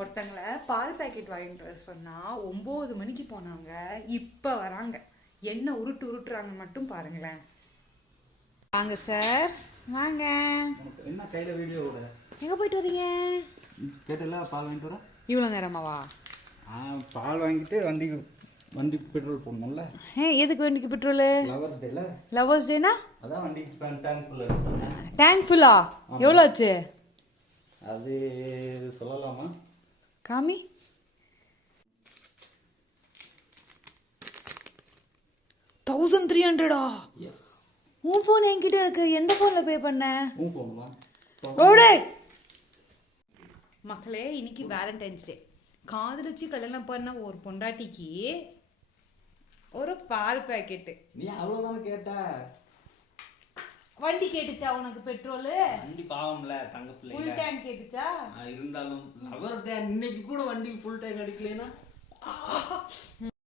ஒருத்தங்களை பால் பாக்கெட் வாங்கிட்டு வர சொன்னா 9 மணிக்கு போனாங்க, இப்ப வராங்க. என்ன உருட்டுறாங்க மட்டும் பாருங்களேன். வாங்க சார், வாங்க. என்ன கையில வீடியோவோட எங்க போயிட்டு வரீங்க? கேட்டல பால் வாங்கிட்டு வர. இவ்வளோ நேரமாவா? பால் வாங்கிட்டு வண்டிக்கு பெட்ரோல் போடணும்ல. எதுக்கு வண்டிக்கு பெட்ரோல்? லவர்ஸ் டேல. லவர்ஸ் டேனா? அதான் வண்டிக்கு டேங்க் ஃபுல் அடிச்சேன். டேங்க் ஃபுல்லா? எவ்வளோ ஆச்சு? அது சொல்லலாமா? காமி. $1300. எஸ். உன் ஃபோன் என்கிட்ட இருக்கு. எந்த ஃபோன்ல பே பண்ண? உன் ஃபோன்மா. ஓடே. மக்களே, இன்னைக்கு வேலண்டைன்ஸ் டே. காதலிச்சு கல்யாணம் பண்ண ஒரு பொண்டாட்டிக்கு ஒரு பால் பாக்கெட். நீ அவ்வளவுதானே கேட்ட? வண்டி கேட்டுச்சா உனக்கு பெட்ரோல்? வண்டி பாவம்ல, தங்க பிள்ளை. ஃபுல் டேங்க் கேட்டுச்சா? இருந்தாலும் லவர்ஸ் டே இன்னைக்கு கூட வண்டிக்கு ஃபுல் டேங்க் அடிக்கலைனா